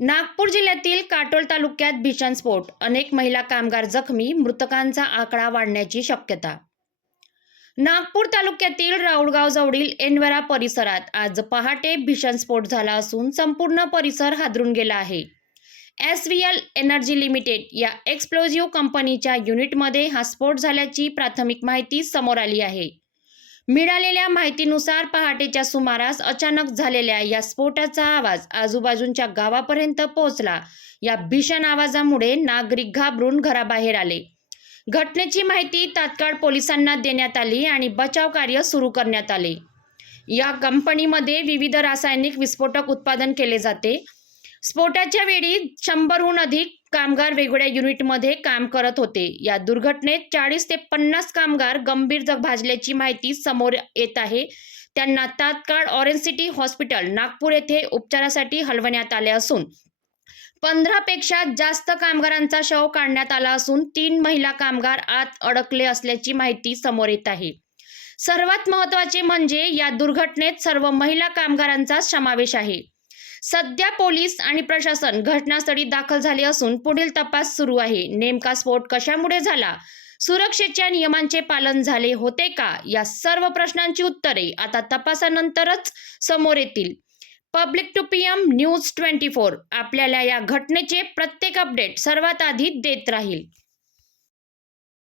नागपूर जिल्ह्यातील काटोल तालुक्यात भीषण स्फोट, अनेक महिला कामगार जखमी, मृतकांचा आकडा वाढण्याची शक्यता. नागपूर तालुक्यातील राऊळगाव जवळील एनवरा परिसरात आज पहाटे भीषण स्फोट झाला असून संपूर्ण परिसर हादरून गेला आहे. SVL एनर्जी लिमिटेड या एक्सप्लोजिव्ह कंपनीच्या युनिटमध्ये हा स्फोट झाल्याची प्राथमिक माहिती समोर आली आहे. मिळालेल्या माहितीनुसार पहाटेच्या सुमारास अचानक झालेल्या या स्फोटाचा आवाज आजूबाजूच्या गावापर्यंत पोहोचला. या भीषण आवाजामुळे नागरिक घाबरून घराबाहेर आले. घटनेची माहिती तात्काळ पोलिसांना देण्यात आली आणि बचाव कार्य सुरू करण्यात आले. या कंपनीमध्ये विविध रासायनिक विस्फोटक उत्पादन केले जाते. स्फोटाच्या वेळी 100हून अधिक कामगार वेगवेगळ्या युनिटमध्ये काम करत होते. या दुर्घटनेत 40 ते 50 कामगार गंभीर भाजल्याची माहिती समोर येत आहे. त्यांना तात्काळ ऑरेंज सिटी हॉस्पिटल नागपूर येथे उपचारासाठी हलवण्यात आले असून 15 पेक्षा जास्त कामगारांचा शव काढण्यात आला असून 3 महिला कामगार आत अडकले असल्याची माहिती समोर येत आहे. सर्वात महत्त्वाचे म्हणजे या दुर्घटनेत सर्व महिला कामगारांचा समावेश आहे. सध्या पोलीस आणि प्रशासन घटनास्थळी दाखल झाले असून पुढील तपास सुरू आहे. नेमका स्फोट कशामुळे झाला, सुरक्षेच्या नियमांचे पालन झाले होते का, या सर्व प्रश्नांची उत्तरे आता तपासानंतरच समोर येतील. पब्लिक टू PM न्यूज 24 आपल्याला या घटनेचे प्रत्येक अपडेट सर्वात आधी देत राहील.